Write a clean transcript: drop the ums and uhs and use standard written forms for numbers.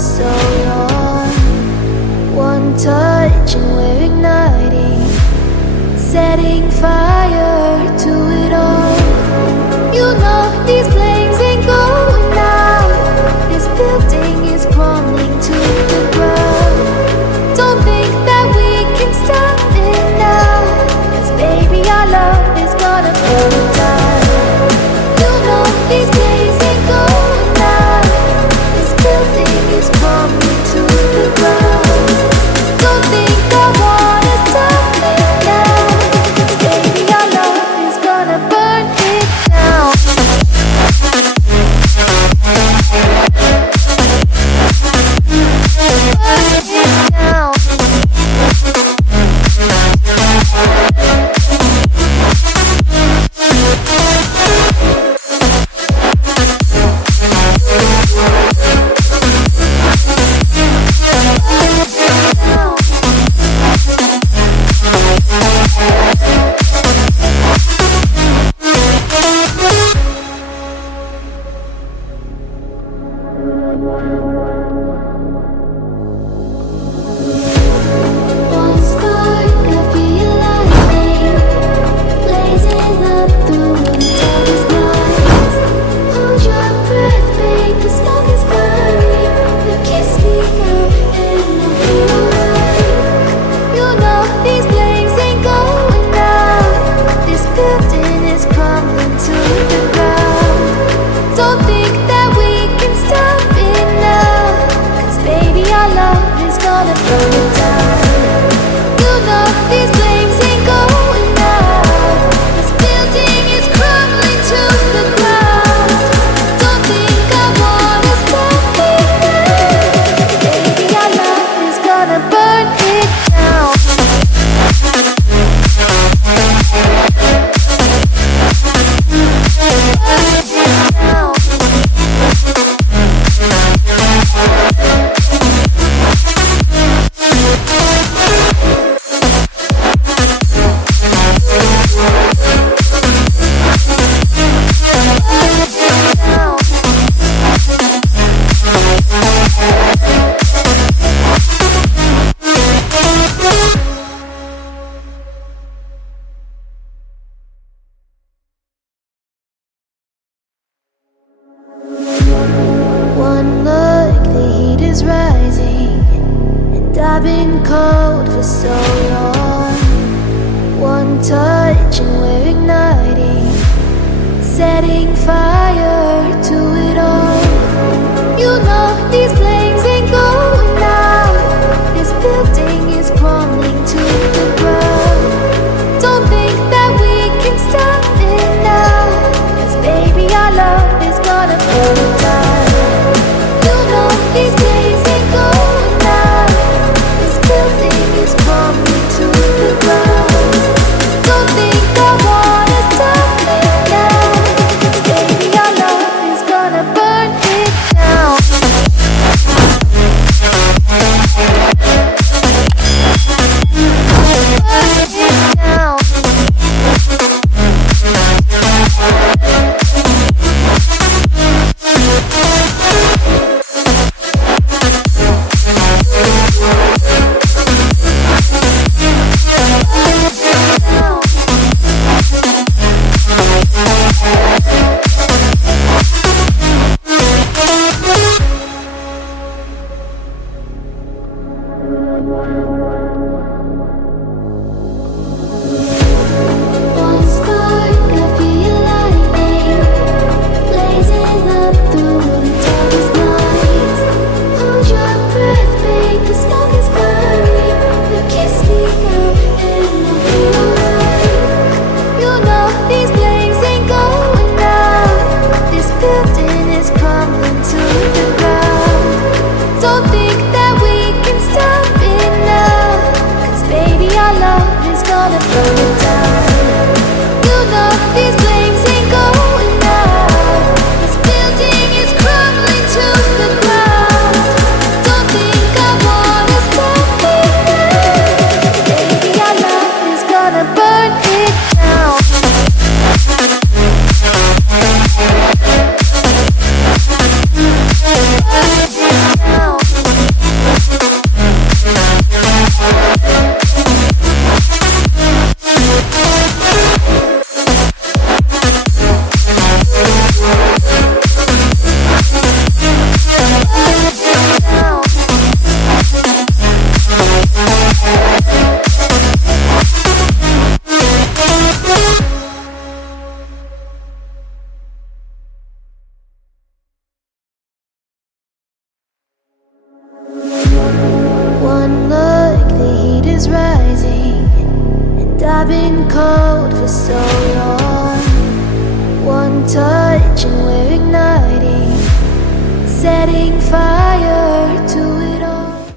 so long. One touch and we're igniting, setting fire to it all. You know these flames ain't going out. This building is crumbling to the ground. Don't think that we can stop it now, 'cause baby our love is gonna burn it down. You know these flames ain't going out. This building is crumbling to the ground. Don't think I wanna stop it now, 'cause baby our love is gonna burn it down. Burn it down. One spark of your lightning, blazing up through the darkest nights. Hold your breath, babe, the smoke is burning. You kiss me out and I'll be alright. You know these flames ain't going out. This building is crumbling to the ground. Don't think that we can stop it now, 'cause baby our love is gonna burn it down. You know these flames ain't going out. This building is crumbling to the ground. Don't think I wanna stop it now, 'cause baby our love is gonna burn it down. Burn it down. One look, the heat is rising, and I've been cold for so long. One touch and we're igniting, setting fire to it all. You know these flames ain't going out. This building is crumbling to the ground. Don't think that we can stop it now, 'cause baby our love is gonna burn it down. You know these flames ain't going out. This building is crumbling to the ground. Don't think I wanna stop it now, 'cause baby our love is gonna burn it down. I've been cold for so long. One touch and we're igniting, setting fire